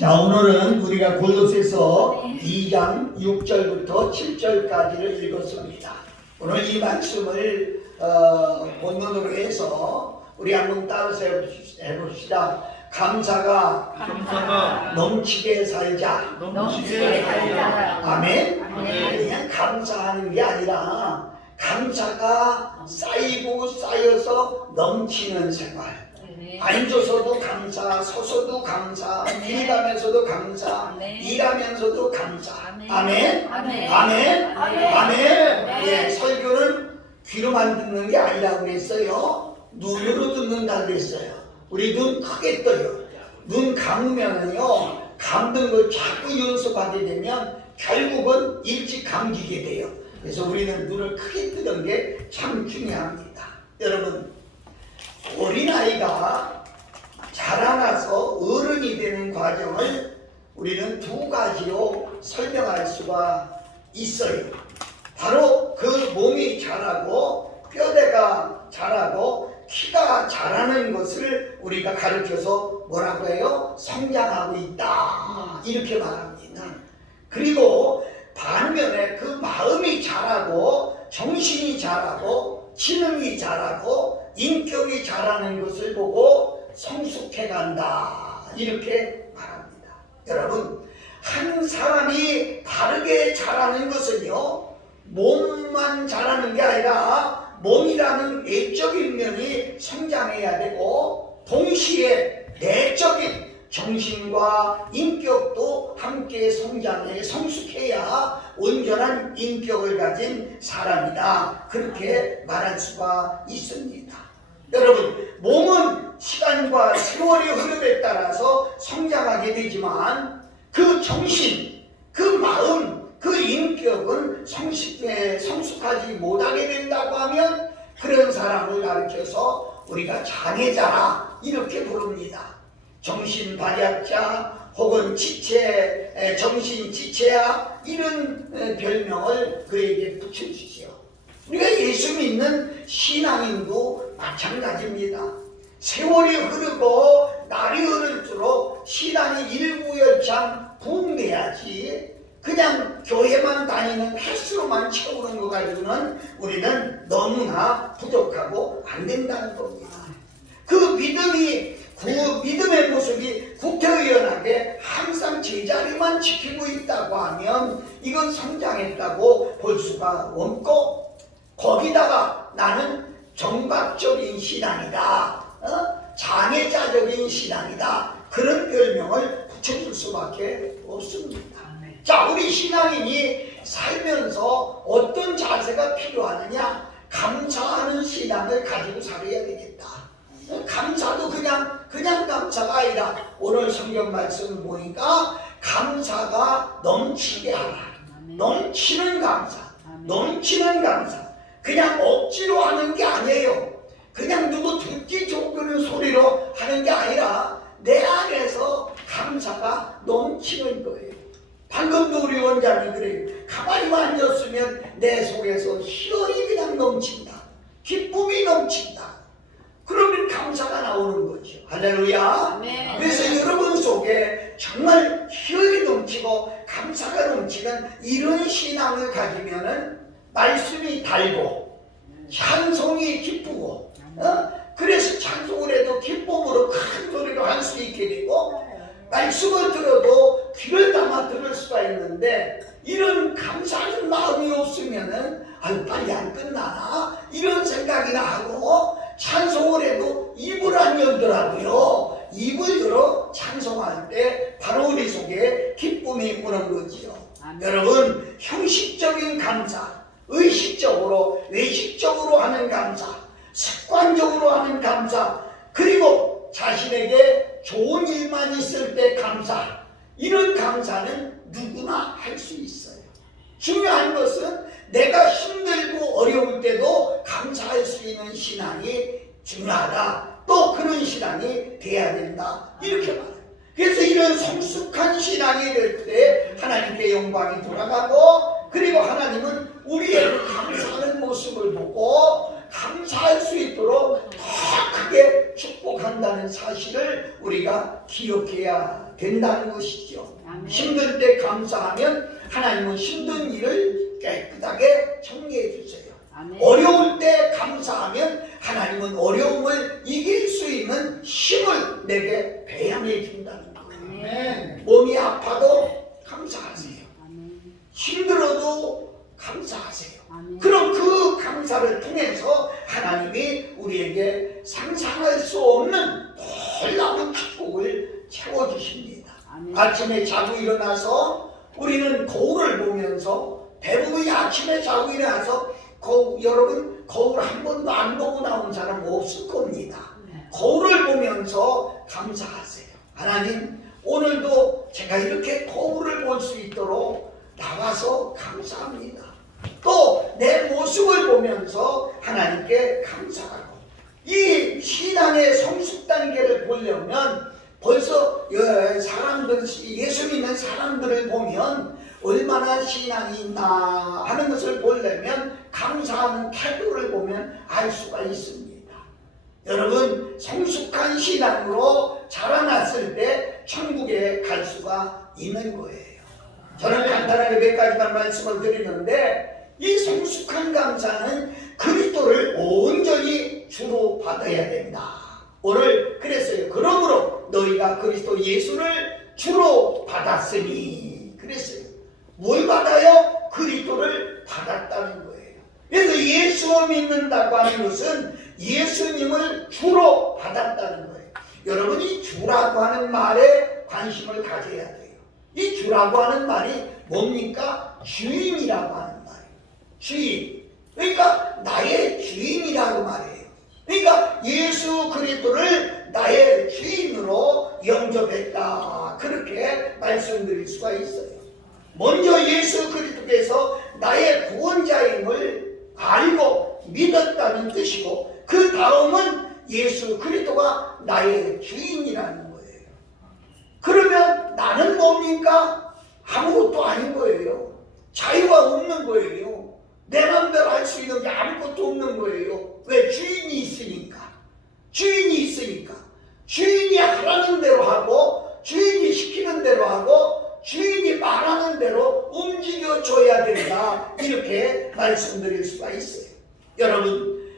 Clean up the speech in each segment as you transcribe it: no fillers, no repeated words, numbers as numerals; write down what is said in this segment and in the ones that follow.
자, 오늘은 우리가 골로새서 2장 6절부터 7절까지를 읽었습니다. 오늘 이 말씀을 본문으로 해서 우리 한번 따라서 해봅시다. 감사가 넘치게 살자. 아멘. 그냥 감사하는 게 아니라 감사가 쌓이고 쌓여서 넘치는 생활. 앉아서도 감사, 서서도 감사, 길 가면서도 감사, 일하면서도 감사. 아멘. 아멘. 아멘. 예, 설교는 귀로만 듣는 게 아니라 그랬어요. 눈으로 듣는다 그랬어요. 우리 눈 크게 떠요. 눈 감으면은요, 감는 걸 자꾸 연습하게 되면 결국은 일찍 감기게 돼요. 그래서 우리는 눈을 크게 뜨는 게 참 중요합니다. 여러분, 어린아이가 자라나서 어른이 되는 과정을 우리는 두 가지로 설명할 수가 있어요. 바로 그 몸이 자라고 뼈대가 자라고 키가 자라는 것을 우리가 가르쳐서 뭐라고 해요? 성장하고 있다, 이렇게 말합니다. 그리고 반면에 그 마음이 자라고 정신이 자라고 지능이 자라고 인격이 자라는 것을 보고 성숙해 간다, 이렇게 말합니다. 여러분, 한 사람이 다르게 자라는 것은요, 몸만 자라는 게 아니라 몸이라는 외적인 면이 성장해야 되고 동시에 내적인 정신과 인격도 함께 성장해 성숙해야 온전한 인격을 가진 사람이다, 그렇게 말할 수가 있습니다. 여러분, 몸은 시간과 세월의 흐름에 따라서 성장하게 되지만 그 정신, 그 마음, 그 인격은 성숙하지 못하게 된다고 하면 그런 사람을 가르쳐서 우리가 장애자라 이렇게 부릅니다. 정신발약자 혹은 지체, 정신지체야, 이런 별명을 그에게 붙여주시오. 우리가 예수 믿는 신앙인도 마찬가지입니다. 세월이 흐르고 날이 흐를수록 신앙이 일부열창 부흥돼야지 그냥 교회만 다니는 횟수로만 채우는 것 가지고는 우리는 너무나 부족하고 안 된다는 겁니다. 그 믿음의 모습이 구태의연하게 항상 제자리만 지키고 있다고 하면 이건 성장했다고 볼 수가 없고, 거기다가 나는 정박적인 신앙이다, 장애자적인 신앙이다, 그런 별명을 붙여줄 수밖에 없습니다. 자, 우리 신앙인이 살면서 어떤 자세가 필요하느냐? 감사하는 신앙을 가지고 살아야 되겠다. 감사도 그냥 감사가 아니라 오늘 성경 말씀을 보니까 감사가 넘치게 하라. 넘치는 감사, 넘치는 감사. 그냥 억지로 하는 게 아니에요. 그냥 누구 듣기 좋은 소리로 하는 게 아니라 내 안에서 감사가 넘치는 거예요. 방금도 우리 원장이 그래요. 가만히만 앉았으면 내 속에서 희열이 그냥 넘친다, 기쁨이 넘친다. 그러면 감사가 나오는 거죠. 할렐루야. 네. 그래서 여러분 속에 정말 희열이 넘치고 감사가 넘치는 이런 신앙을 가지면은 말씀이 달고 찬송이 기쁘고, 그래서 찬송을 해도 기쁨으로 큰 소리로 할 수 있게 되고, 말씀을 들어도 귀를 담아 들을 수가 있는데, 이런 감사하는 마음이 없으면은 아유 빨리 안 끝나나 이런 생각이나 하고, 찬송을 해도 입을 안 열더라고요. 입을 열어 찬송할 때 바로 우리 속에 기쁨이 오는 거지요. 여러분, 형식적인 감사, 의식적으로 외식적으로 하는 감사, 습관적으로 하는 감사, 그리고 자신에게 좋은 일만 있을 때 감사, 이런 감사는 누구나 할 수 있어요. 중요한 것은 내가 힘들고 어려울 때도 감사할 수 있는 신앙이 중요하다, 또 그런 신앙이 돼야 된다, 이렇게 말해요. 그래서 이런 성숙한 신앙이 될 때 하나님께 영광이 돌아가고, 그리고 하나님은 우리의 감사하는 모습을 보고 감사할 수 있도록 더 크게 축복한다 된다는 사실을 우리가 기억해야 된다는 것이죠. 아멘. 힘들 때 감사하면 하나님은 힘든 일을 깨끗하게 정리해 주세요. 아멘. 어려울 때 감사하면 하나님은 어려움을 이길 수 있는 힘을 내게 배양해 준다는 거예요. 아멘. 몸이 아파도 감사하세요. 아멘. 힘들어도 감사하세요. 아멘. 그럼 그 감사를 통해서 하나님이 우리에게 상상할 수 없는 놀라운 축복을 채워주십니다. 아멘. 아침에 자고 일어나서 우리는 거울을 보면서, 대부분이 아침에 자고 일어나서 여러분 거울 한 번도 안 보고 나온 사람 없을 겁니다. 거울을 보면서 감사하세요. 하나님, 오늘도 제가 이렇게 거울을 볼 수 있도록 나와서 감사합니다. 또 내 모습을 보면서 하나님께 감사하고, 이 신앙의 성숙 단계를 보려면 벌써 사람들, 예수 믿는 사람들을 보면 얼마나 신앙이 있나 하는 것을 보려면 감사하는 태도를 보면 알 수가 있습니다. 여러분, 성숙한 신앙으로 자라났을 때 천국에 갈 수가 있는 거예요. 저는 간단하게 몇 가지만 말씀을 드리는데, 이 성숙한 감사는 그리스도를 온전히 주로 받아야 된다. 오늘 그랬어요. 그러므로 너희가 그리스도 예수를 주로 받았으니 그랬어요. 뭘 받아요? 그리스도를 받았다는 거예요. 그래서 예수 믿는다고 하는 것은 예수님을 주로 받았다는 거예요. 여러분이 주라고 하는 말에 관심을 가져야 돼요. 이 주라고 하는 말이 뭡니까? 주인이라고 하는 말이에요. 주인. 그러니까 나의 주인이라고 말해요. 그러니까 예수 그리스도를 나의 주인으로 영접했다. 그렇게 말씀드릴 수가 있어요. 먼저 예수 그리스도께서 나의 구원자임을 알고 믿었다는 뜻이고, 그 다음은 예수 그리스도가 나의 주인이라는 거예요. 그러면 나는 뭡니까? 아무것도 아닌 거예요. 자유가 없는 거예요. 내 맘대로 할 수 있는 게 아무것도 없는 거예요. 왜? 주인이 있으니까. 주인이 있으니까. 주인이 하라는 대로 하고, 주인이 시키는 대로 하고, 주인이 말하는 대로 움직여줘야 된다. 이렇게 말씀드릴 수가 있어요. 여러분,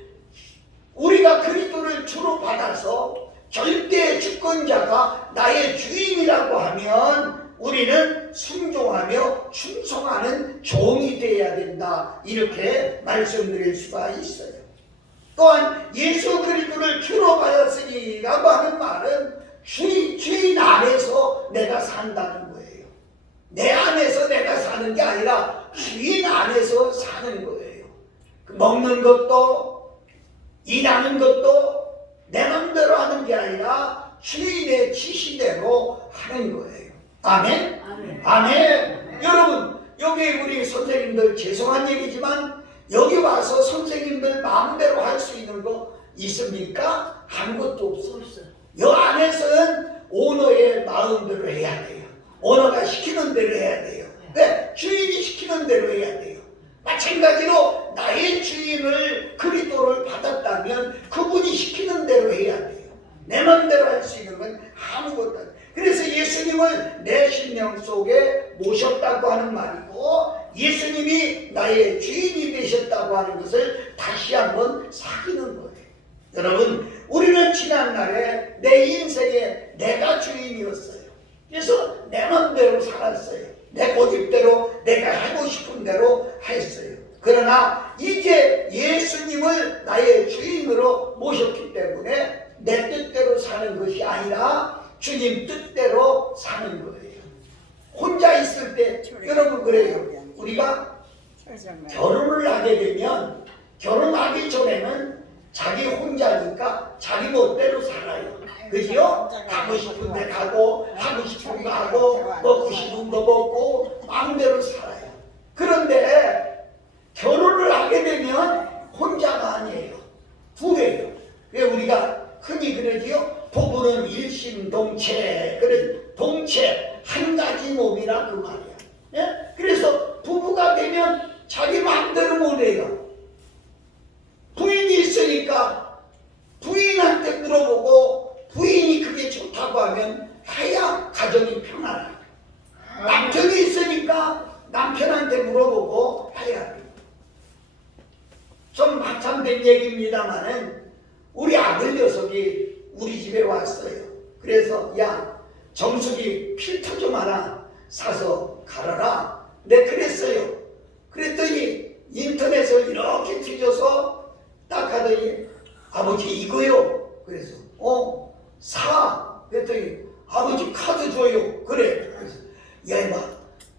우리가 그리스도를 주로 받아서 절대 주권자가 나의 주인이라고 하면 우리는 순종하며 충성하는 종이 되어야 된다. 이렇게 말씀드릴 수가 있어요. 또한 예수 그리스도를 주로 받았으니라고 하는 말은 주인 안에서 내가 산다는 거예요. 내 안에서 내가 사는 게 아니라 주인 안에서 사는 거예요. 먹는 것도 일하는 것도 내 맘대로 하는 게 아니라 주인의 지시대로 하는 거예요. 아멘? 아멘. 아멘. 여러분, 여기 우리 선생님들, 죄송한 얘기지만 여기 와서 선생님들 마음대로 할 수 있는 거 있습니까? 아무것도 없어요. 여 안에서는 오너의 마음대로 해야 돼요. 오너가 시키는 대로 해야 돼요. 왜? 주인이 시키는 대로 해야 돼요. 마찬가지로 나의 주인을 그리스도를 받았다면 그분이 시키는 대로 해야 돼요. 내 마음대로 할 수 있는 건 아무것도 안 돼요. 그래서 예수님을 내 심령 속에 모셨다고 하는 말이고, 예수님이 나의 주인이 되셨다고 하는 것을 다시 한번 사귀는 거예요. 여러분, 우리는 지난날에 내 인생에 내가 주인이었어요. 그래서 내 마음대로 살았어요. 내 고집대로 내가 하고 싶은 대로 했어요. 그러나 이제 예수님을 나의 주인으로 모셨기 때문에 내 뜻대로 사는 것이 아니라 주님 뜻대로 사는 거예요. 혼자 있을 때 여러분 그래요. 우리가 결혼을 하게 되면 결혼하기 전에는 자기 혼자니까 자기 멋대로 살아요. 그죠? 가고 싶은 데 가고, 하고 싶은 거 하고, 먹고 싶은 거 먹고, 마음대로 살아요. 그런데 결혼을 하게 되면 혼자가 아니에요. 두 개예요. 왜 우리가 흔히 그러지요? 부부는 일심동체. 그래, 동체, 한 가지 몸이라 그 말이야. 예? 그래서 부부가 되면 자기 마음대로 못해요. 부인이 있으니까 부인한테 물어보고 부인 물어보고 해야 합니다. 좀 마찬된 얘기입니다만은 우리 아들 녀석이 우리 집에 왔어요. 그래서 야, 정수기 필터 좀 하나 사서 갈아라. 네, 그랬어요. 그랬더니 인터넷을 이렇게 뒤져서 딱 하더니 아버지 이거요. 그래서 사. 그랬더니 아버지 카드 줘요. 그래. 그래서 야 임마,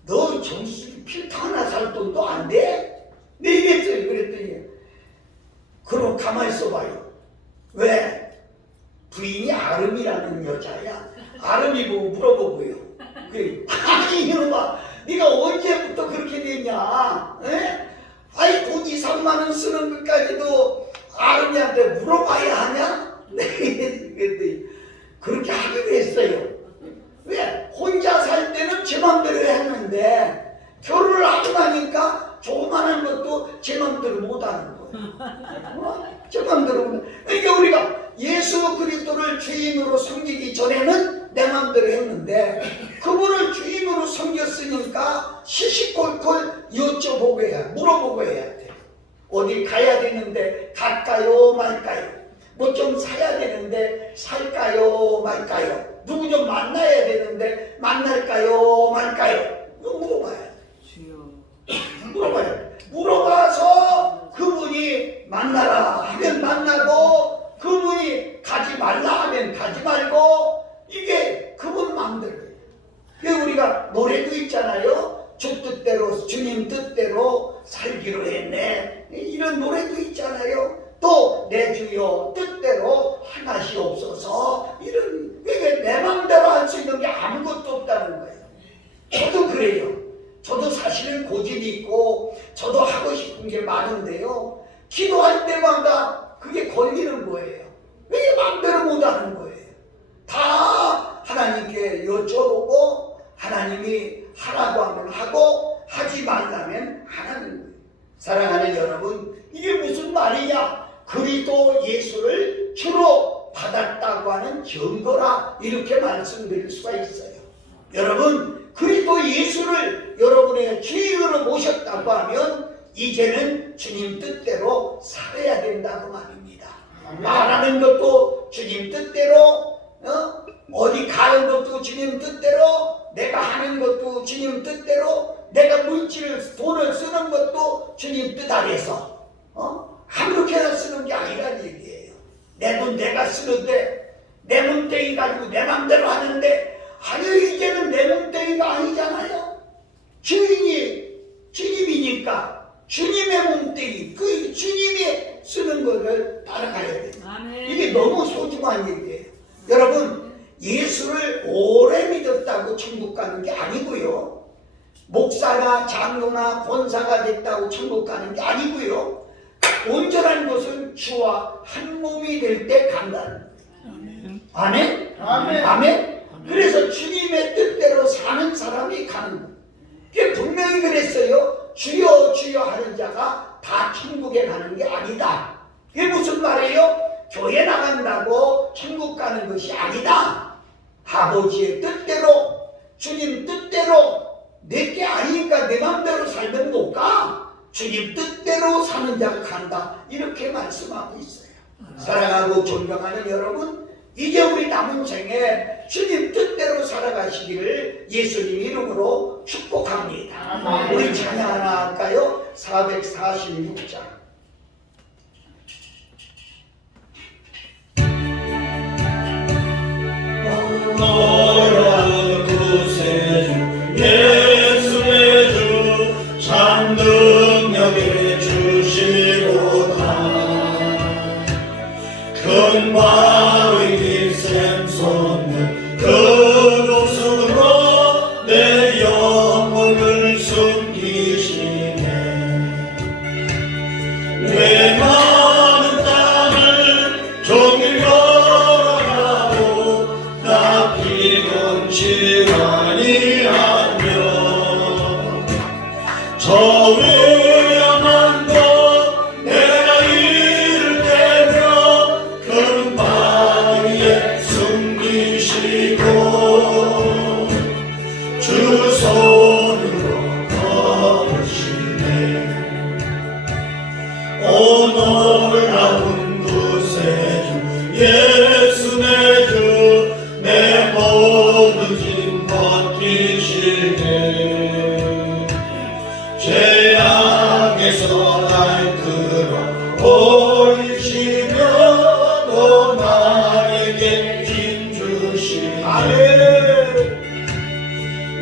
너 정수기 필터 하나 살 돈도 안 돼? 네, 이랬어요. 그랬더니 그럼 가만히 있어봐요. 왜? 부인이 아름이라는 여자야. 아름이 보고 물어보고요. 그래. 아니 이놈아, 네가 언제부터 그렇게 됐냐? 에? 아이 돈 2, 3만 원 쓰는 것까지도 아름이한테 물어봐야 하냐? 네, 그랬더니 그렇게 하기로 했어요. 왜? 혼자 살 때는 제 맘대로 했는데 결혼을 하고 나니까 조그마한 것도 제 맘대로 못하는 거예요. 제 맘대로 못. 그러니까 우리가 예수 그리스도를 주인으로 섬기기 전에는 내 맘대로 했는데 그분을 주인으로 섬겼으니까 시시콜콜 여쭤보고 해야, 물어보고 해야 돼. 어디 가야 되는데 갈까요 말까요? 뭐 좀 사야 되는데 살까요 말까요? 누구 좀 만나야 되는데 만날까요 말까요? 이거 물어봐야 돼. 물어봐야 돼. 물어봐서 그분이 만나라 하면 만나고 그분이 가지 말라 하면 가지 말고 이게 그분 마음대로예요. 그래서 우리가 노래도 있잖아요. 주 뜻대로 주님 뜻대로 살기로 했네. 이런 노래도 있잖아요. 또 내 주여 뜻대로 하나시옵소서. 이런 내 마음대로 할 수 있는 게 아무것도 없다는 거예요. 저도 그래요. 저도 사실은 고집이 있고 저도 하고 싶은 게 많은데요. 기도할 때마다 그게 걸리는 거예요. 왜 마음대로 못하는 거예요. 다 하나님께 여쭤보고 하나님이 하라고 하면 하고 하지 말라면 안 하는 거예요. 사랑하는 여러분, 이게 무슨 말이냐? 그리스도 예수를 주로 받았다고 하는 증거라 이렇게 말씀드릴 수가 있어요. 여러분, 그리스도 예수를 여러분의 주인으로 모셨다고 하면 이제는 주님 뜻대로 살아야 된다고 말입니다. 말하는 것도 주님 뜻대로, 어디 가는 것도 주님 뜻대로, 내가 하는 것도 주님 뜻대로, 내가 물질을 돈을 쓰는 것도 주님 뜻 아래서 아무렇게나 쓰는 게 아니란 얘기예요. 내 돈 내가 쓰는데 내 몸뚱이 가지고 내 맘대로 하는데 아니요, 이제는 내 몸뚱이가 아니잖아요. 주님이니까 주님의 몸뚱이, 그 주님이 쓰는 것을 따라가야 돼요. 이게 너무 소중한 얘기예요. 여러분, 예수를 오래 믿었다고 천국 가는 게 아니고요. 목사나 장로나 권사가 됐다고 천국 가는 게 아니고요. 온전한 것은 주와 한 몸이 될 때 간다는 거예요. 아멘? 아멘? 아멘? 그래서 주님의 뜻대로 사는 사람이 가는 거예요. 그게 분명히 그랬어요. 주여 주여 하는 자가 다 천국에 가는 게 아니다. 그게 무슨 말이에요? 교회 나간다고 천국 가는 것이 아니다. 아버지의 뜻대로, 주님 뜻대로, 내게 아니니까 내 맘대로 살면 못 가. 주님 뜻대로 사는 자가 간다. 이렇게 말씀하고 있어요. 사랑하고 존경하는 여러분, 이제 우리 남은 생에 주님 뜻대로 살아가시기를 예수님 이름으로 축복합니다. 우리 찬양 하나 할까요? 446장. 너라 구세주 예수의 주 참 능력에 주시고다. 큰 바위 긴 샘솟는 그 곳으로 내 영혼을 숨기시네.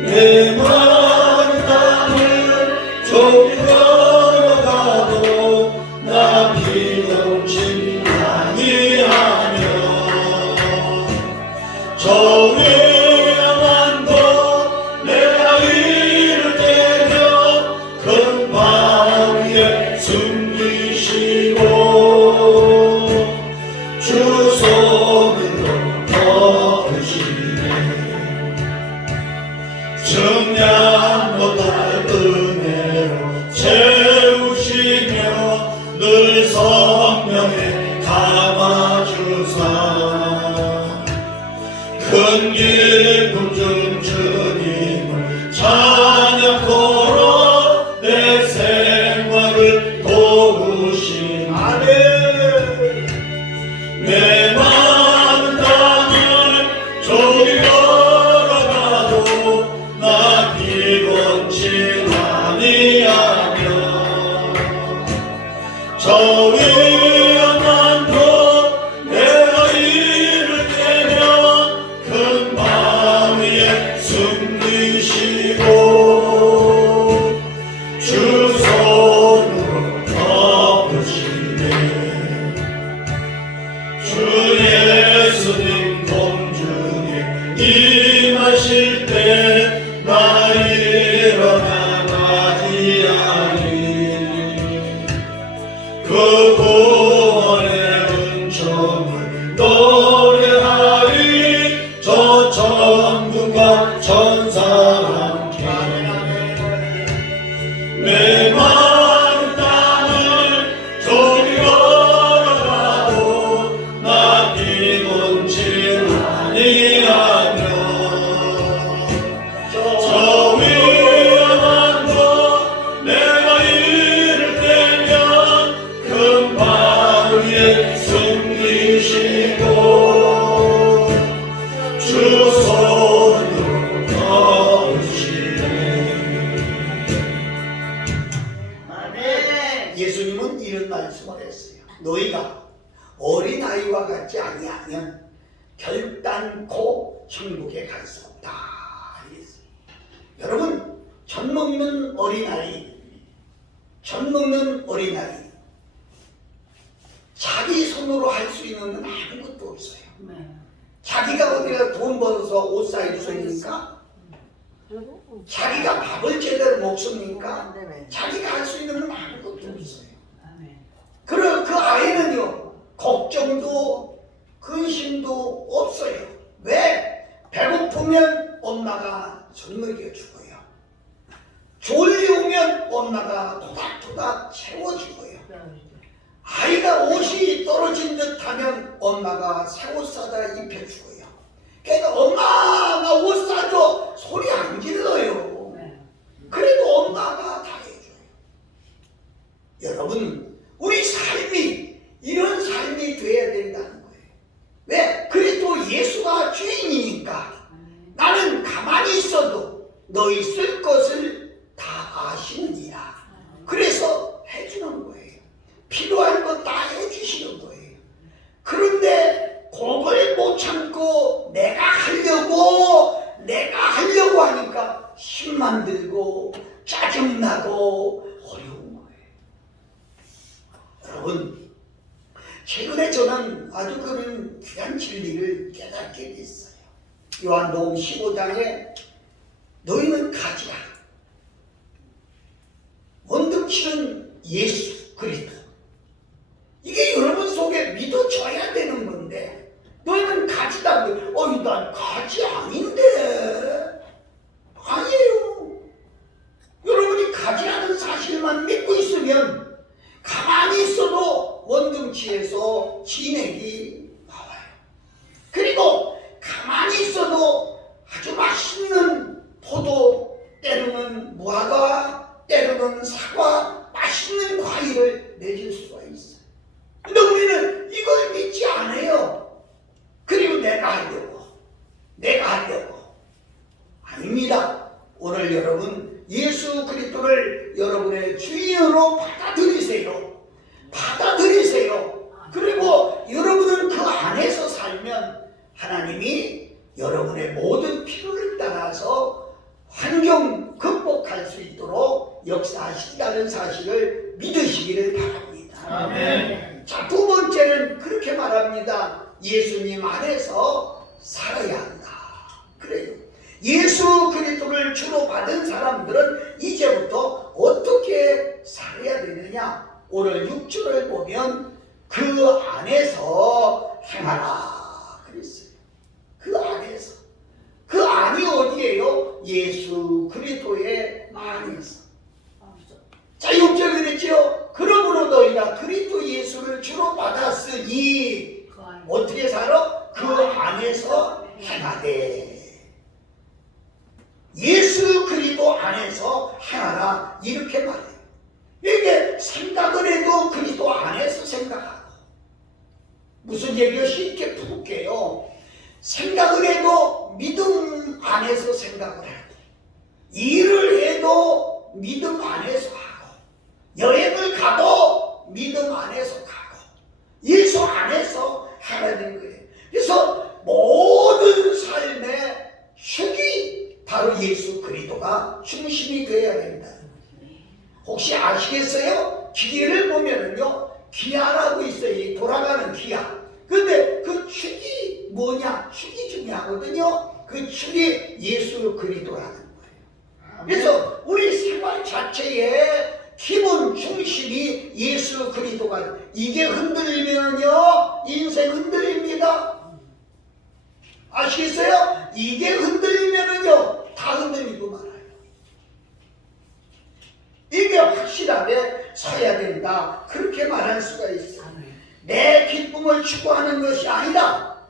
내 마른 땅을 조금 걸어가도 나 피곤치 아니하며 저 위험한도 내가 이를 때며 큰 바위 위에 숨기시고 주 손으로 거두시네 청량보다 은혜로 채우시며 늘 성령에 감아주사 큰 기쁨 중 주님을 찬양토록 내 생활을 도우시네 내 마음 땅을 조리 걸어가도 나 피곤치 아니하며 저 위험한도 내가 이를 때면 큰 바위에 숨기시고 주 손으로 덮으시네 주 예수님 공중에 임하실 때 나 일어나 맞이하리 그 구원의 은총을 노래하리 저 천군과 천사와 함께 내 마음 땅을 조리 걸어가도 나 피곤치 아니하며 저 위험한도 내가 이를 때면 큰 바위에 숨기시고 주 손으로 거두시네 예수님은 이런 말씀을 했어요. 너희가 어린아이와 같지 아니하면 결단코 천국에 갈 수 없다. 그랬어요. 여러분, 젖 먹는 어린아이 자기 손으로 할 수 있는 건 아무것도 없어요. 자기가 어디가 돈 벌어서 옷 사입습니까? 자기가 밥을 제대로 먹습니까? 자기가 할 수 있는 건 아무것도 없어요. 그럼 그 아이는요, 걱정도 근심도 없어요. 왜? 배고프면 엄마가 젖 먹여주고요. 졸리우면 엄마가 토닥토닥 채워주고요. 아이가 옷이 떨어진 듯 하면 엄마가 새 옷 사다 입혀주고요. 그러니까 엄마가 옷 사줘 소리 안 질러요. 그래도 엄마가 다 해줘요. 여러분, 우리 삶이 이런 삶이 돼야 된다는 거예요. 왜? 그래도 예수가 주인이니까 나는 가만히 있어도 너희 쓸 것을 다 아시느니라. 그래서 해주는 거예요. 필요한 거 다 해주시는 거예요. 그런데 그걸 못 참고 내가 하려고 하니까 힘만 들고 짜증나고 어려운 거예요. 여러분, 최근에 저는 아주 그런 귀한 진리를 깨닫게 됐어요. 요한복음 15장에 너희는 가지라. 원등치는 예수 그리스도. 이게 여러분 속에 믿어져야 되는 건데 너희는 가지다. 난 가지 아닌데. 아니에요. 여러분이 가지라는 사실만 믿고 있으면 가만히 있어도 원등치에서 진액이 나와요. 그리고 가만히 있어도 아주 맛있는 포도, 때로는 무화과, 때로는 사과, 맛있는 과일을 맺을 수가 있어요. 근데 우리는 이걸 믿지 않아요. 그리고 내가 하려고. 아닙니다. 오늘 여러분 예수 그리스도를 여러분의 주인으로 받아들이세요. 그리고 여러분은 그 안에서 살면 하나님이 여러분의 모든 필요를 따라서 역사하신다는 사실을 믿으시기를 바랍니다. 아멘. 자, 두 번째는 그렇게 말합니다. 예수님 안에서 살아야 한다. 그래요. 예수 그리스도를 주로 받은 사람들은 이제부터 어떻게 살아야 되느냐? 오늘 6절을 보면 그 안에서 행하라 그랬어요. 그 안에서. 그 안이 어디예요? 예수 그리스도의 안에서. 자, 6절 그랬죠? 그러므로 너희가 그리스도 예수를 주로 받았으니 어떻게 살아? 그 안에서 행하되. 예수 그리스도 안에서 행하라 이렇게 말해요. 이게 생각을 해도 그리스도 안에서 생각하고. 무슨 얘기를 쉽게 풀게요. 생각을 해도 믿음 안에서 생각을 하고, 일을 해도 믿음 안에서 하고, 여행을 가도 믿음 안에서 가고, 예수 안에서 하나된 거예요. 그래서 모든 삶의 축이 바로 예수 그리스도가 중심이 되어야 된다. 혹시 아시겠어요? 기계를 보면은요, 기아라고 있어요. 이 돌아가는 기아. 근데 그 축이 뭐냐? 축이 중요하거든요. 그 축이 예수 그리스도라는 거예요. 그래서 우리 생활 자체에 기본 중심이 예수 그리스도가, 이게 흔들리면요 인생 흔들립니다. 아시겠어요? 이게 흔들리면은요 다 흔들리고 말아요. 이게 확실하게 서야 된다. 그렇게 말할 수가 있어요. 내 기쁨을 추구하는 것이 아니라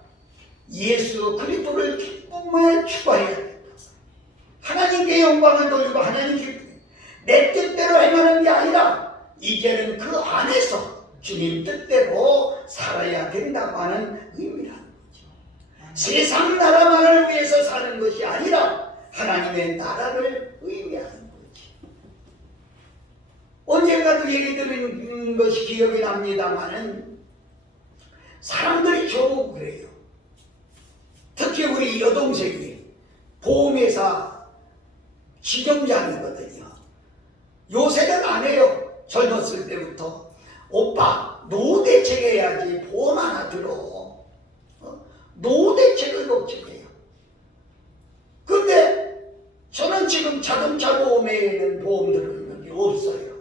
예수 그리스도를 기쁨에 추구해야 된다. 하나님께 영광을 돌리고 하나님 기쁨, 내 뜻대로 행하는 게 아니라 이제는 그 안에서 주님 뜻대로 살아야 된다고 하는 의미라는 거죠. 세상 나라만을 위해서 사는 것이 아니라 하나님의 나라를 의미하는 거지. 언젠가도 얘기 들은 것이 기억이 납니다마는 사람들이 저보고 그래요. 특히 우리 여동생이 보험회사 지점장이거든요. 요새는 안 해요. 젊었을 때부터. 오빠 노후 대책해야지 보험 하나 들어. 노후 대책을 걱정해요. 근데 저는 지금 자동차 보험에는 보험 들어있는 게 없어요.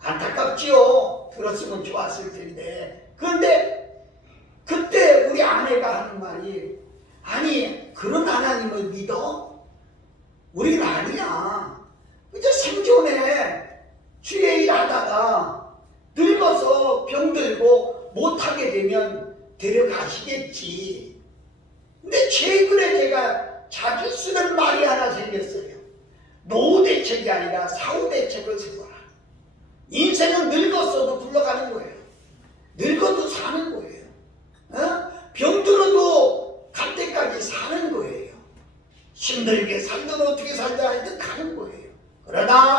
안타깝지요. 들었으면 좋았을 텐데. 근데 그때 우리 아내가 하는 말이, 아니 그런 하나님을 믿어? 우리는 아니야. 이제 생존에 주의 일 하다가 늙어서 병들고 못하게 되면 데려가시겠지. 근데 최근에 제가 자주 쓰는 말이 하나 생겼어요. 노후 대책이 아니라 사후 대책을 세워라. 인생은 늙었어도 굴러가는 거예요. 늙어도 사는 거예요. 병들어도 갈 때까지 사는 거예요. 힘들게 살든 어떻게 살든 하여튼 가는 거예요. 그러나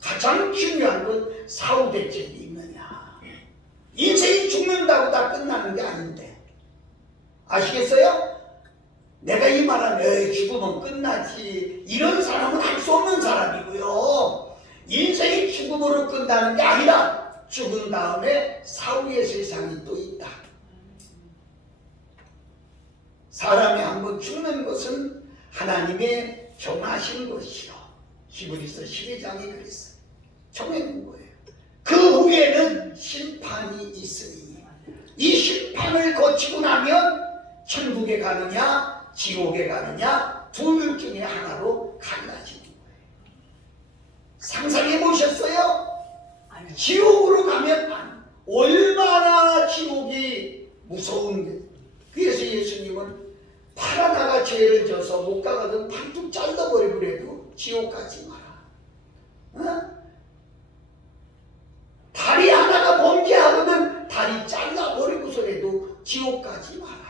가장 중요한 건 사후 대책이 있느냐. 인생이 죽는다고 다 끝나는 게 아닌데. 아시겠어요? 내가 이 말하면 죽으면 끝나지, 이런 사람은 할 수 없는 사람이고요. 인생이 죽음으로 끝나는 게 아니라 죽은 다음에 사후의 세상이 또 있다. 사람이 한번 죽는 것은 하나님의 정하신 것이요. 히브리서 12장이 그랬어요. 정해놓은 거예요. 그 후에는 심판이 있으니 이 심판을 거치고 나면 천국에 가느냐 지옥에 가느냐 둘 중에 하나로 갈라지는 거예요. 상상해 보셨어요? 지옥으로 가면 얼마나 지옥이 무서운 게. 그래서 예수님은 팔아다가 죄를 져서 못 가거든 반뚝 잘라버리고 그래도 지옥 가지 마라. 다리 하나가 범죄하거든 다리 잘라버리고서라도 지옥 가지 마라.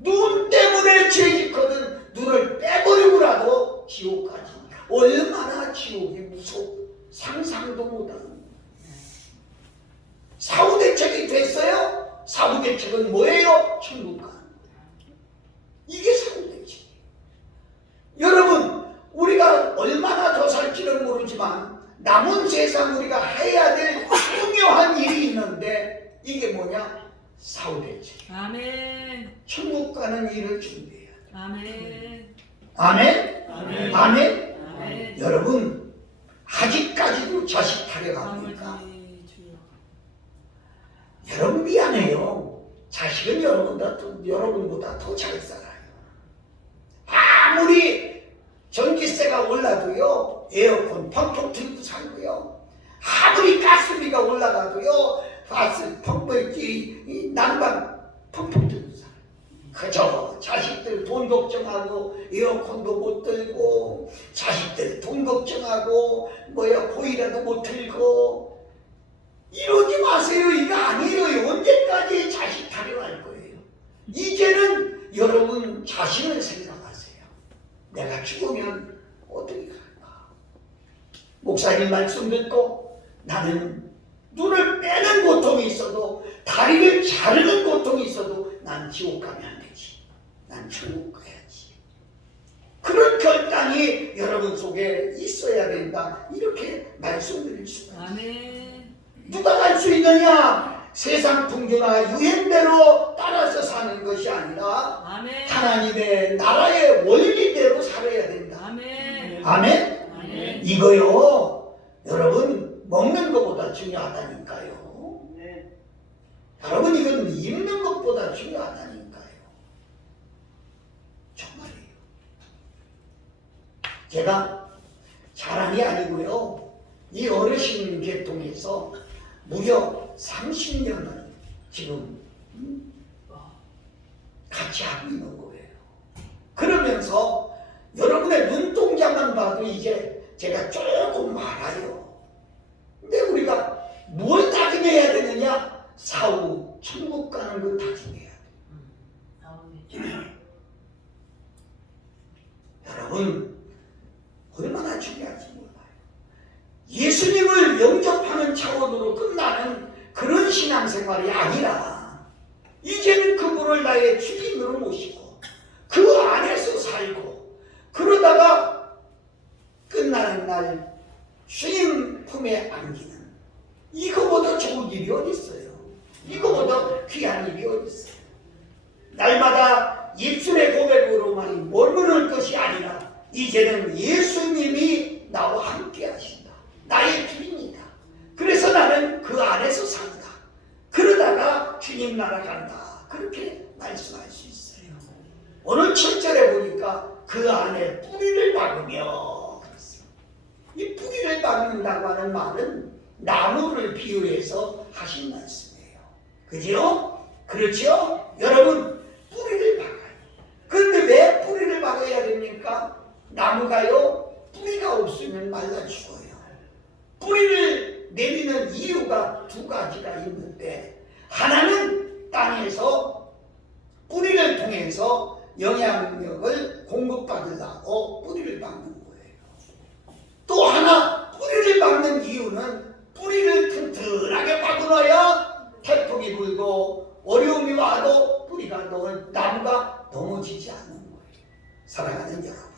눈 때문에 죄짓거든 눈을 빼버리고라도 지옥 가지 마라. 얼마나 지옥이 무서워. 상상도 못하는 거예요. 사후대책이 됐어요? 사후대책은 뭐예요? 천국 가는 거예요. 이게 사후대책이에요. 여러분, 우리가 얼마나 더 살지는 모르지만 남은 세상 우리가 해야 될 중요한 일이 있는데 이게 뭐냐? 사후대책. 아멘. 천국 가는 일을 준비해야 돼. 아멘. 아멘? 아멘. 아멘? 아멘. 여러분 아직까지도 자식 타령합니까? 아버지 주여. 여러분 미안해요. 자식은 여러분보다 더 잘 살아요. 아무리 전기세가 올라도요, 에어컨 펑펑 틀고 살고요. 아무리 가스비가 올라가도요, 난방 펑펑 틀고 살아요. 그저 자식들 돈 걱정하고 에어컨도 못 들고, 자식들 돈 걱정하고 보일러도 못 틀고. 이러지 마세요. 이거 아니에요. 언제까지 자식 타령할 거예요? 이제는 여러분 자신을 생각하세요. 내가 죽으면 어떻게 할까? 목사님 말씀 듣고 나는 눈을 빼는 고통이 있어도, 다리를 자르는 고통이 있어도 난 지옥 가면 안 되지. 난 천국 가야지. 그런 결단이 여러분 속에 있어야 된다. 이렇게 말씀드릴 수가 있어요. 아멘. 누가 갈 수 있느냐? 세상 풍조나 유행대로 따라서 사는 것이 아니라 아멘. 하나님의 나라의 원리대로 살아야 된다. 아멘. 아멘? 아멘. 이거요, 여러분 먹는 것보다 중요하다니까요. 여러분 이건 입는 것보다 중요하다니까요. 정말이에요. 제가 자랑이 아니고요, 이 어르신 계통에서 무려 30년을 지금 같이 하고 있는 거예요. 그러면서 여러분의 눈동자만 봐도 이제 제가 조금 알아요. 근데 우리가 뭘 따져야 되느냐? 사후 천국 가는 걸 따져야 돼. 여러분 얼마나 중요한지 몰라요. 예수님을 영접하는 차원으로 끝나는 그런 신앙생활이 아니라 이제는 그분을 나의 주인으로 모시고 그 안에서 살고, 그러다가 끝나는 날 주님 품에 안기는, 이거보다 좋은 일이 어디 있어요? 이거보다 귀한 일이 어디 있어요? 날마다 입술의 고백으로만 머무를 것이 아니라 이제는 예수님이 나와 함께 하신다. 나의 주인이다. 그래서 나는 그 안에서 산다. 그러다가 주님 나라 간다. 그렇게 말씀할 수 있어요. 오늘 7절에 보니까 그 안에 뿌리를 박으며 그랬어요. 이 뿌리를 박는다고 하는 말은 나무를 비유해서 하신 말씀이에요. 그죠? 그렇죠? 여러분 뿌리를 박아요. 그런데 왜 뿌리를 박아야 됩니까? 나무가요, 뿌리가 없으면 말라 죽어요. 뿌리를 내리는 이유가 두 가지가 있는데, 하나는 땅에서 뿌리를 통해서 영향력을 공급받으려고 뿌리를 박는 거예요. 또 하나, 뿌리를 박는 이유는 뿌리를 튼튼하게 박아놔야 태풍이 불고 어려움이 와도 나무가 넘어지지 않는 거예요. 사랑하는 여러분,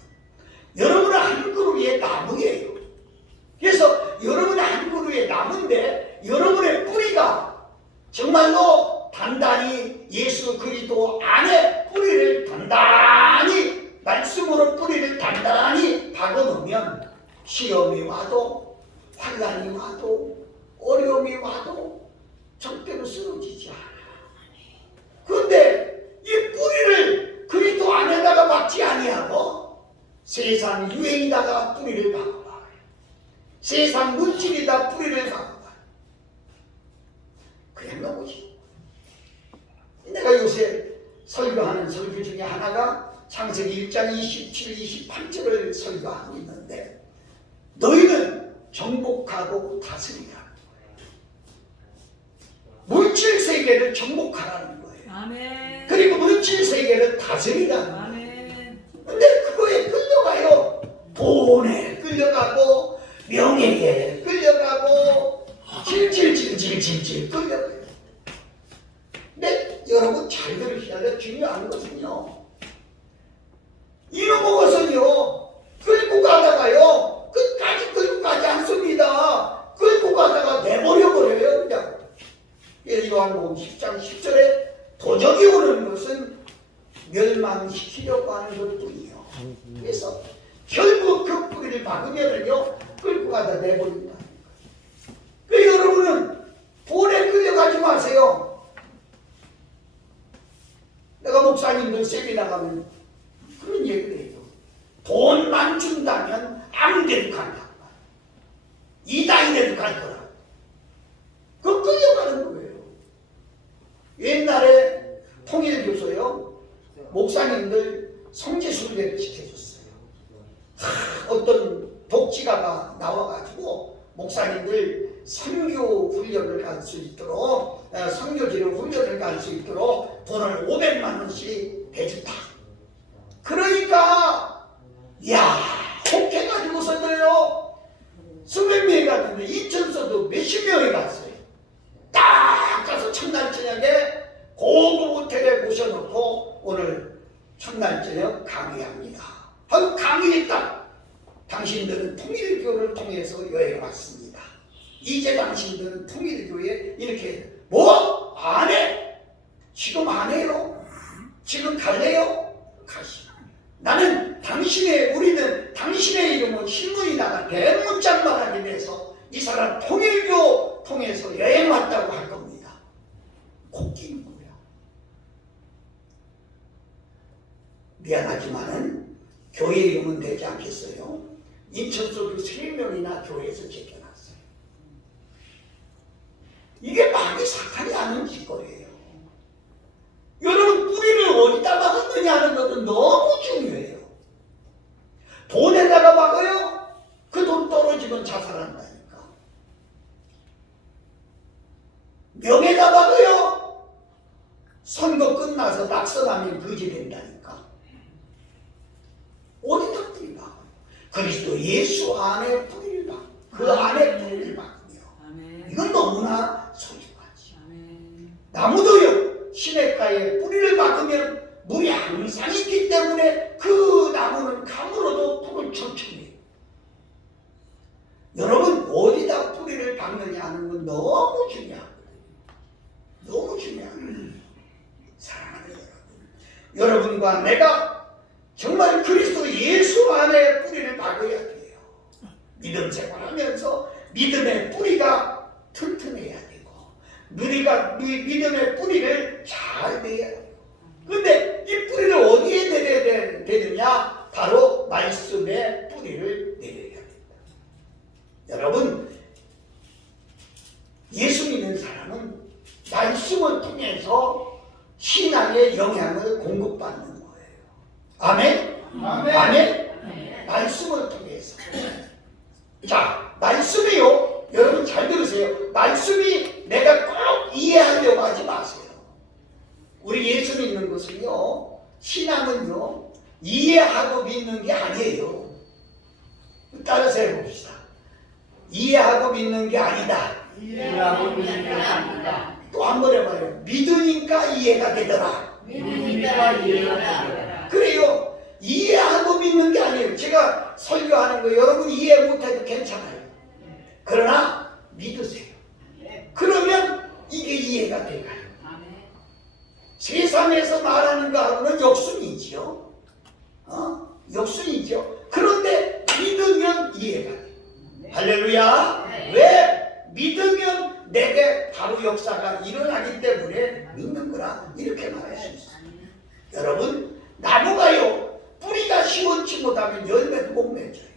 여러분은 한 그루의 나무예요. 그래서 여러분은 한 그루의 나무인데 여러분의 뿌리가 정말로 단단히 예수 그리스도 안에 뿌리를 단단히, 말씀으로 뿌리를 단단히 박아놓으면 시험이 와도 환난이 와도 어려움이 와도 절대로 쓰러지지 않아. 그런데 이 뿌리를 그리스도 안에다가 박지 아니하고 세상 유행에다가 뿌리를 박아봐요. 세상 물질에다 뿌리를 박아봐요. 그냥 넘어지. 내가 요새 설교하는 설교 중에 하나가 창세기 1장 27, 28절을 설교하고 있는데, 너희는 정복하고 다스리라. 물질 세계를 정복하라는 거예요. 아멘. 그리고 물질 세계를 다스리라는 거예요. 아멘. 근데 그거에 끌려가요. 돈에 끌려가고 명예에 끌려가고 질질 끌려가요. 근데 여러분 잘 들으셔야 될 중요한 것은요, 이놈의 것은요 끌고 가다가요 끝까지 끌고 가지 않습니다. 박으면은요 끌고 가다 내버린다. 그 여러분은 돈에 끌려가지 마세요. 내가 목사님들 세미나 가면 그런 얘기를 해요. 돈만 준다면 아무 데도 간다. 이다이래도 갈 거라. 그거 끌려가는 거예요. 옛날에 통일교서요 목사님들 성지순례를 시켜줬어요. 어떤 독지가가 나와가지고 목사님들 선교 훈련을 갈 수 있도록 선교지로 훈련을 갈 수 있도록 돈을 500만 원씩 대줬다. 그러니까 야 혹해가지고서도요 수백 명이 갔는데 인천서도 몇십 명이 갔어요. 딱 가서 첫날 저녁에 고급 호텔에 모셔놓고 오늘 첫날 저녁 강의합니다. 하고 강의했다. 당신들은 통일교를 통해서 여행 왔습니다. 이제 당신들은 통일교에 이렇게 뭐? 안 해? 지금 안 해요? 지금 갈래요? 가시. 나는 우리는 당신의 이름은 신문이다가 대문짝만 하게 돼서 이 사람 통일교 통해서 여행 왔다고 할 겁니다. 곡기는 거야. 미안하지만은 교회 이름은 되지 않겠어요? 인천서도 3명이나 교회에서 제껴놨어요. 이게 마귀 사탄이 하는 짓거리예요. 여러분 뿌리를 어디다 박았느냐 하는 것은 너무 중요해요. 돈에다가 박아요? 그 돈 떨어지면 자살한다니까. 명예다 박아요? 선거 끝나서 낙선하면 거지 된다니까. 어디다 뿌리 박아요? 그리스도 예수 안에 뿌리를 박아요. 그 안에 뿌리를 박으며. 이건 너무나 소중하지. 나무도요. 시냇가에 뿌리를 박으면 물이 항상 있기 때문에 그 나무는 가물어도 불을 천천히 해요. 여러분 어디다 뿌리를 박느냐 하는 건 너무 중요하거든요. 너무 중요합니다. 사랑하는 여러분, 여러분과 내가 정말 그리스도 예수 안에 뿌리를 박아야 돼요. 믿음 생활하면서 믿음의 뿌리가 튼튼해야 되고 믿음의 뿌리를 잘 내야 돼요. 그런데 이 뿌리를 어디에 내려야 되느냐? 바로 말씀의 뿌리를 내려야 된다. 여러분 예수 믿는 사람은 말씀을 통해서 신앙의 영향을 공급받는 거예요. 아멘? 아멘? 아멘? 말씀을 통해서. 자, 말씀이요. 여러분 잘 들으세요. 말씀이 내가 꼭 이해하려고 하지 마세요. 우리 예수 믿는 것은요, 신앙은요, 이해하고 믿는 게 아니에요. 따라서 해봅시다. 이해하고 믿는 게 아니다. 이해하고 믿는 게 아니다. 또 한 번 해봐요. 믿으니까 이해가 되더라. 믿으니까 이해가 되더라. 그래요. 이해하고 믿는 게 아니에요. 제가 설교하는 거 여러분 이해 못해도 괜찮아요. 그러나 믿으세요. 그러면 이게 이해가 돼가요. 세상에서 말하는 거하고는 역순이지요. 역순이죠. 그런데 믿으면 이해가 돼요. 할렐루야. 왜? 믿으면 내게 바로 역사가 일어나기 때문에 믿는 거라 이렇게 말할 수 있어요. 여러분 나무가요 뿌리가 심었지 못하면 열매도 못 맺어요.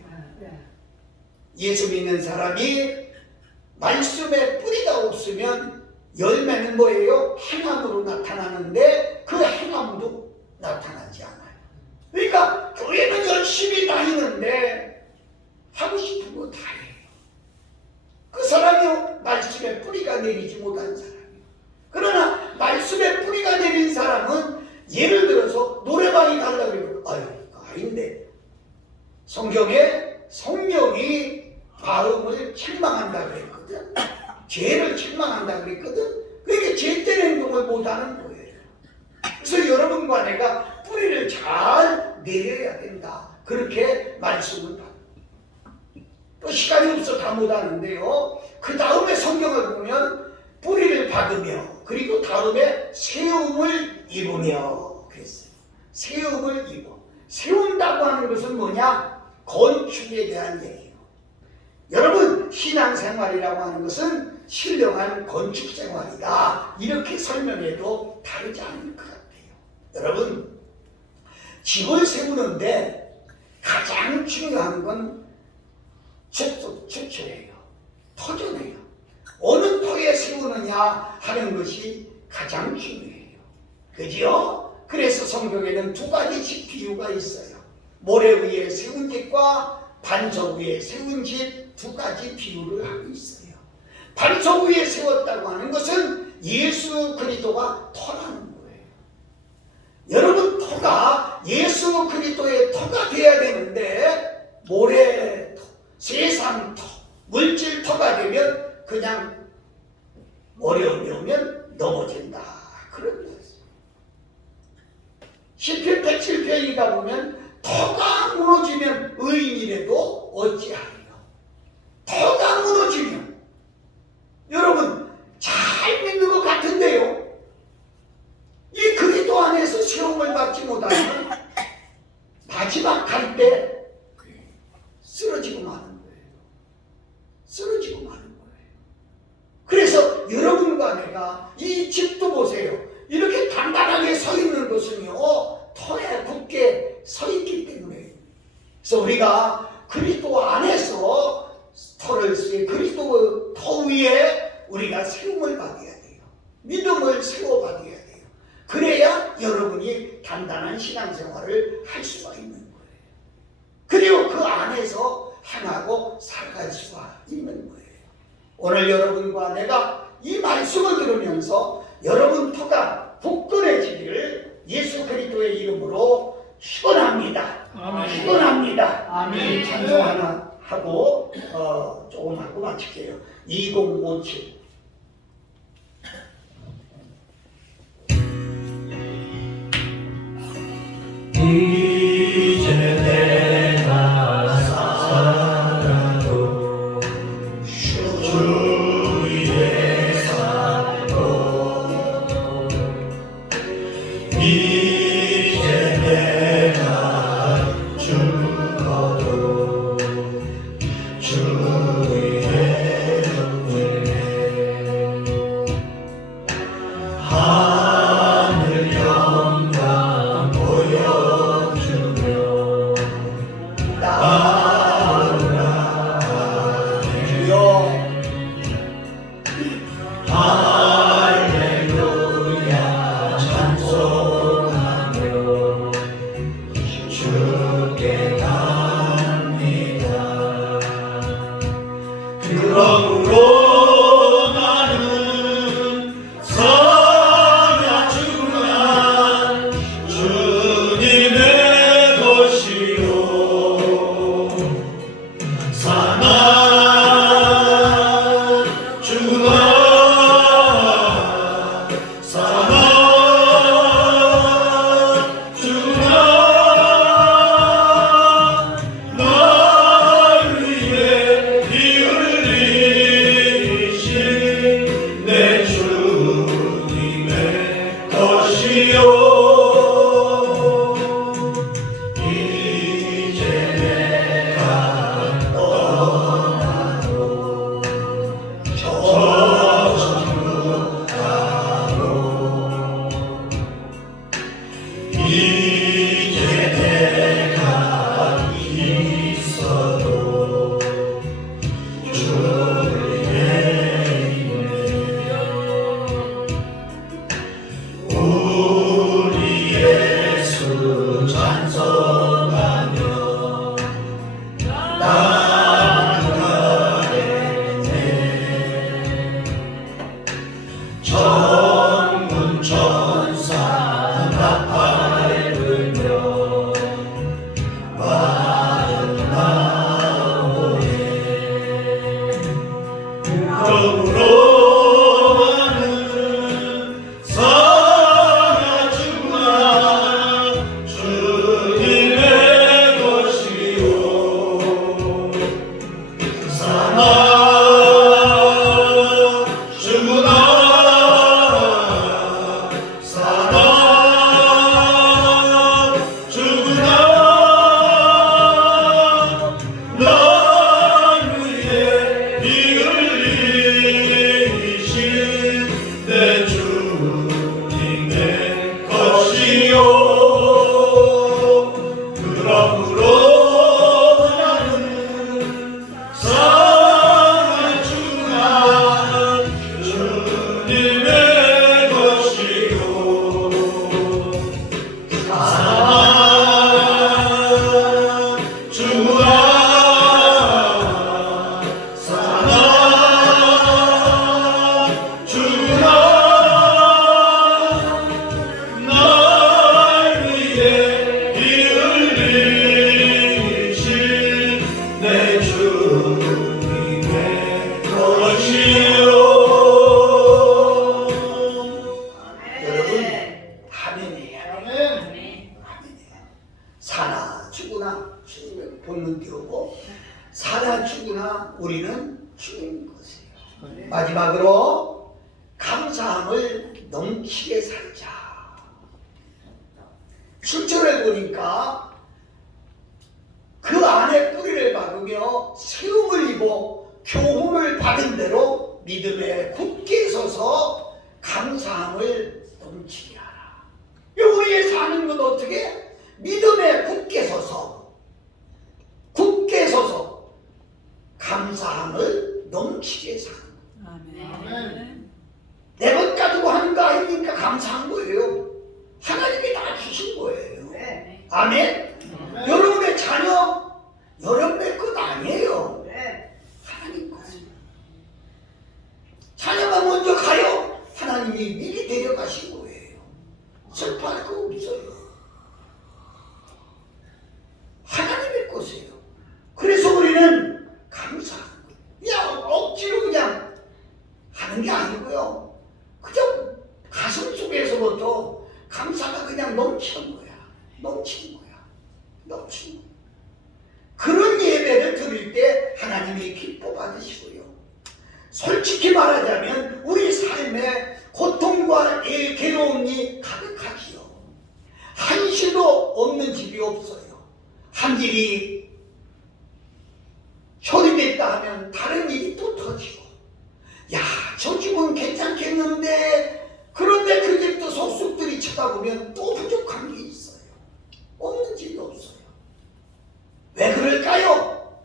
예수 믿는 사람이 말씀에 뿌리가 없으면 열매는 뭐예요? 행함으로 나타나는데 그 행함도 나타나지 않아요. 그러니까 교회는 열심히 다니는데 하고 싶은 거 다 해요. 그 사람이요 말씀에 뿌리가 내리지 못한 사람이에요. 그러나 말씀에 뿌리가 내린 사람은 예를 들어서 노래방에 가려고 그러면 아닌데 성경에 성령이 마음을 책망한다 그랬거든. 죄를 책망한다 그랬거든. 그러니까 죄된 행동을 못하는 거예요. 그래서 여러분과 내가 뿌리를 잘 내려야 된다. 그렇게 말씀을 받습니다. 또 시간이 없어 다 못하는데요. 그 다음에 성경을 보면 뿌리를 박으며 그리고 다음에 세움을 입으며 그랬어요. 세움을 입어. 세운다고 하는 것은 뭐냐? 건축에 대한 얘기예요. 여러분, 신앙생활이라고 하는 것은 신령한 건축생활이다. 이렇게 설명해도 다르지 않을 것 같아요. 여러분, 집을 세우는데 가장 중요한 건 주초예요. 터전이에요. 어느 터에 세우느냐 하는 것이 가장 중요해요. 그죠? 그래서 성경에는 두 가지씩 비유가 있어요. 모래 위에 세운 집과 반석 위에 세운 집 두 가지 비유를 하고 있어요. 반석 위에 세웠다고 하는 것은 예수 그리스도가 터라는 거예요. 여러분, 터가 예수 그리스도의 터가 돼야 되는데 모래 터, 세상 터, 물질 터가 되면 그냥 어려움이 오면 넘어진다. 그런 거예요. 시편 107편에 가보면 터가 무너지면 의인이라도 어찌하리요. 터가 무너지면 여러분 잘 믿는 것 같은데요, 이 그리스도 안에서 세움을 받지 못하면 마지막 갈 때 쓰러지고 마는 거예요. 쓰러지고 마는 거예요. 그래서 여러분과 내가 이 집도 보세요. 이렇게 단단하게 서 있는 것은요, 터에 굳게 서 있기 때문에. 그래서 우리가 그리스도 안에서 터를 쓰게, 그리스도 터 위에 우리가 세움을 받아야 돼요. 믿음을 세워받아야 돼요. 그래야 여러분이 단단한 신앙생활을 할 수가 있는 거예요. 그리고 그 안에서 행하고 살아갈 수가 있는 거예요. 오늘 여러분과 내가 이 말씀을 들으면서 여러분 터가 굳건해지기를 예수 그리스도의 이름으로 축원합니다. 축원합니다. 아멘. 찬송 하나 하고 조금 하고 마칠게요. 2057. 이제 내가 살아도 주 위에 살고, 이제 내가 죽어도 주 위에 죽네. 하늘 영광 보여주며 나아가리요. 할렐루야 찬송하며 주께 갑니다. 그러므로 나는 사나 죽으나 주님의 것이요, 사나 죽으나 사나 죽으나 날 위해 피 흘린 일어나 죽으나 우리는 주님 것이에요. 마지막으로 감사함을 넘치게 살자. 7절에 보니까 그 안에 뿌리를 박으며 세움을 입어 교훈을 받은 대로 믿음에 굳게 서서 감사함을 넘치게 하라. 우리의 사는 건 어떻게? 믿음에 굳게 서서 감사함을 넘치게 사는 거예요. 아멘. 내 것 가지고 하는 거 아니니까 감사한 거예요. 하나님이 다 주신 거예요. 네. 아멘. 여러분의 자녀 여러분의 것 아니에요. 네. 하나님 것이에요. 자녀가 먼저 가요. 하나님이 미리 데려가신 거예요. 슬퍼할 거 없어요. 하나님의 것이에요. 그래서 우리는 감사하는 거예요. 그냥 억지로 그냥 하는 게 아니고요. 그냥 가슴 속에서부터 감사가 그냥 넘치는 거야. 넘치는 거야. 넘치는 거야. 그런 예배를 드릴 때 하나님이 기뻐 받으시고요. 솔직히 말하자면 우리 삶에 고통과 괴로움이 가득하지요. 한시도 없는 집이 없어요. 한 일이 처리됐다 하면 다른 일이 또 터지고, 야, 저 집은 괜찮겠는데, 그런데 그 집도 속속들이 쳐다보면 또 부족한 게 있어요. 없는 집이 없어요. 왜 그럴까요?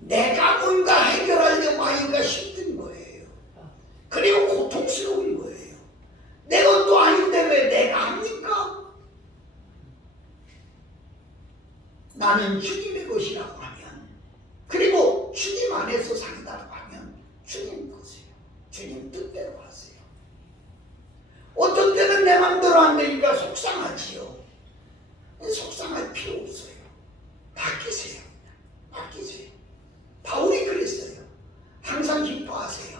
내가 뭔가 해결하려고 하기가 힘든 거예요. 그리고 고통스러운 거예요. 내 것도 아닌데 왜 내가 합니까? 나는 주님의 것이라고 하면, 그리고 주님 안에서 산다고 하면 주님 것이에요. 주님 뜻대로 하세요. 어떤 때는 내 맘대로 안 되니까 속상하지요. 속상할 필요 없어요. 바뀌세요. 바뀌세요. 바울이 그랬어요. 항상 기뻐하세요.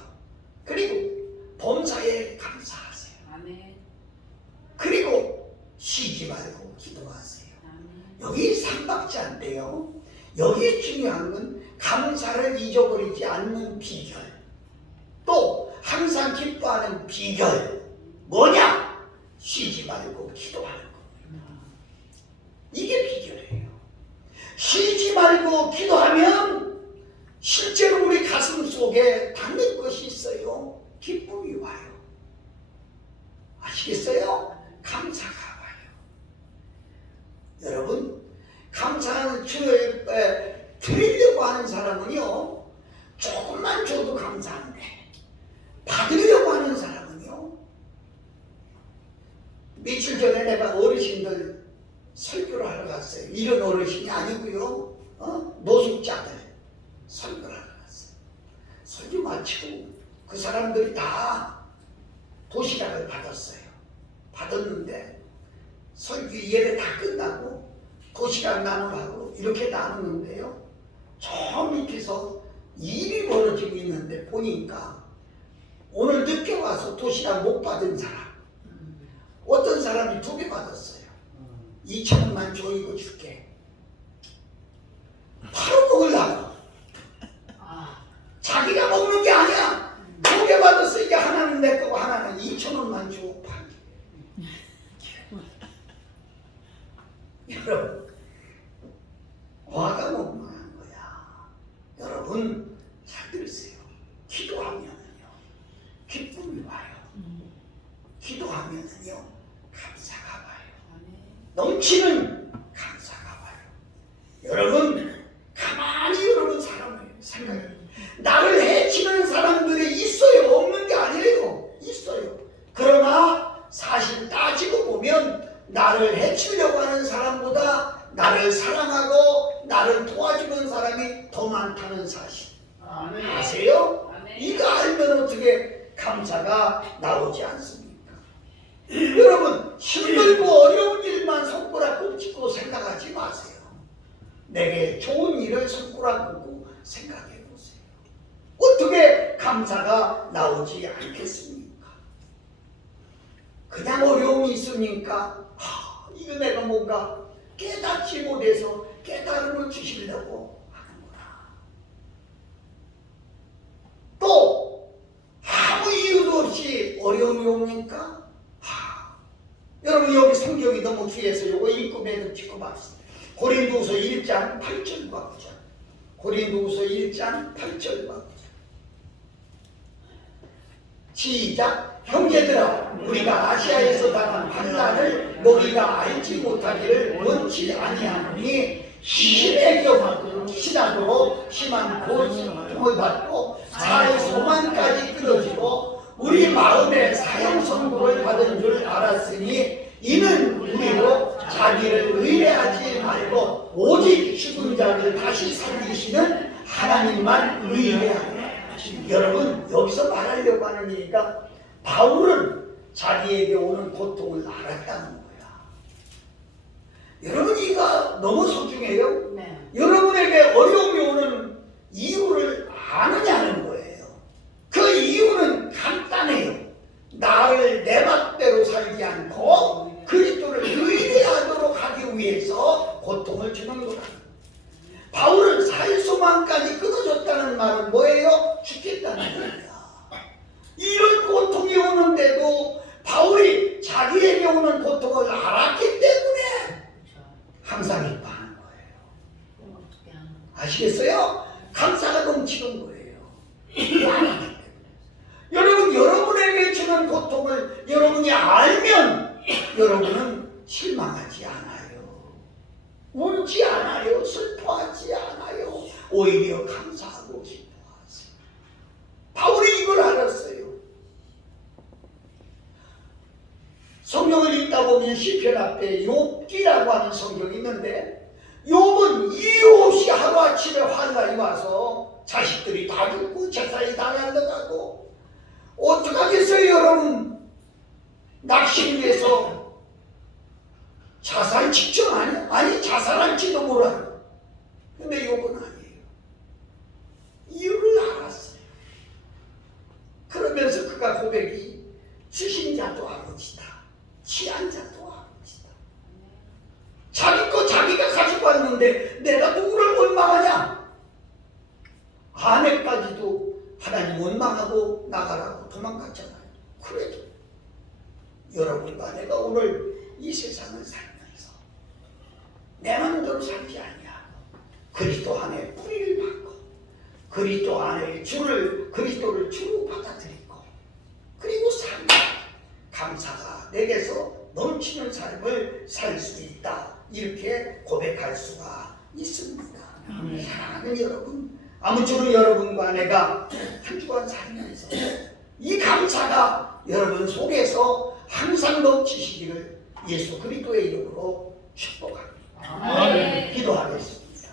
그리고 범사에 감사하세요. 아멘. 그리고 쉬지 말고 기도하세요. 아멘. 여기 삼박자인데요. 여기에 중요한 건 감사를 잊어버리지 않는 비결. 또 항상 기뻐하는 비결. 뭐냐? 쉬지 말고 기도하는 겁니다. 이게 비결이에요. 쉬지 말고 기도하면 실제로 우리 가슴 속에 닿는 것이 있어요. 기쁨이 와요. 아시겠어요? 감사가 와요. 여러분, 감사하는 주를 드리려고 하는 사람은요, 조금만 줘도 감사한데, 받으려고 하는 사람은요, 며칠 전에 내가 어르신들 설교를 하러 갔어요. 이런 어르신이 아니고요, 노숙자들 설교를 하러 갔어요. 설교 마치고 그 사람들이 다 도시락을 받았어요. 받았는데 설교 예배 다 끝나고 도시락 나누라고 이렇게 나누는데요, 저 밑에서 일이 벌어지고 있는데 보니까 오늘 늦게 와서 도시락 못 받은 사람, 어떤 사람이 2개 받았어요. 2,000원만 줘, 이거 줄게. 바로 먹으려고. 자기가 먹는 게 아니야. 2개 받았어. 이게 하나는 내 거고 하나는 2,000원만 줘. 여러분, 화가 너무한 거야. 여러분, 잘 들으세요. 기도하면은요, 기쁨이 와요. 기도하면은요, 감사가 와요. 넘치는 감사가 와요. 여러분, 가만히 여러분 사람을 생각해요. 나를 해치는 사람들이 있어요. 없는 게 아니에요. 있어요. 그러나 사실 따지고 보면 나를 해치려고 하는 사람보다 나를 사랑하고 나를 도와주는 사람이 더 많다는 사실. 아세요? 이거 알면 어떻게 감사가 나오지 않습니까? 여러분, 힘들고 어려운 일만 손가락 꼽고 생각하지 마세요. 내게 좋은 일을 손가락 꼽고 생각해 보세요. 어떻게 감사가 나오지 않겠습니까? 그냥 어려움이 있으니까 이거 내가 뭔가 깨닫지 못해서 깨달음을 주시려고 하는구나. 어려움이 옵니까? 여러분 여기 성경이 너무 귀해서 이거 읽고 매듭짓고 봤습니다. 고린도후서 1장 8절과 9절. 고린도후서 1장 8절과 9절. 시작. 형제들아, 우리가 아시아에서 당한 환난을 너희가 알지 못하기를 원치 아니하노니 심하게 지나도록 심한 고통을 받고 살 소망까지 끊어지고 우리 마음에 사형 선고를 받은 줄 알았으니 이는 우리로 자기를 의뢰하지 말고 오직 죽은 자를 다시 살리시는 하나님만 의뢰하라. 여러분 여기서 말하려고 하는 얘기가 바울은 자기에게 오는 고통을 알았다는 거야. 여러분 이거 너무 소중해요. 네. 여러분에게 어려움이 오는 이유를 아느냐는 거예요. 그 이유는 간단해요. 나를 내 맘대로 살지 않고 그리스도를 의뢰하도록 하기 위해서 고통을 주는 거다. 바울은 살 소망까지 끊어졌다는 말은 뭐예요? 죽겠다는 거야. 이런 고통이 오는데도 바울이 자기에게 오는 고통을 알았기 때문에 항상 기뻐하는 거예요. 아시겠어요? 감사가 넘치는 거예요. 알았기 때문에. 여러분 여러분에게 주는 고통을 여러분이 알면 여러분은 실망하지 않아요. 울지 않아요. 슬퍼하지 않아요. 오히려 감사하고 기뻐하세요. 바울이 이걸 알았어요. 성경을 읽다 보면 시편 앞에 욥기라고 하는 성경이 있는데 욥은 이유 없이 하루아침에 환난이 와서 자식들이 다 죽고 재산이 다 날아가고 어떡하겠어요 여러분. 낙심해서 자살 직전 아니야? 아니 자살할지도 몰라요. 근데 욥은 아니에요. 이유를 알았어요. 그러면서 그가 고백이 주신 자도 아버지다. 취한 자도 아버지다. 자기 거 자기가 가지고 왔는데 내가 누구를 원망하냐? 아내까지도 하나님 원망하고 나가라고 도망갔잖아요. 그래도 여러분과 내가 오늘 이 세상을 살면서 내 마음대로 살지 아니하고 그리스도 안에 뿌리를 받고 그리스도 안에 그리스도를 주로 받아들이고 그리고 삶 감사가 내게서 넘치는 삶을 살 수 있다. 이렇게 고백할 수가 있습니다. 사랑하는 여러분, 아무쪼록 여러분과 내가 한 주간 살면서 이 감사가 여러분 속에서 항상 넘치시기를 예수 그리스도의 이름으로 축복합니다. 기도하겠습니다.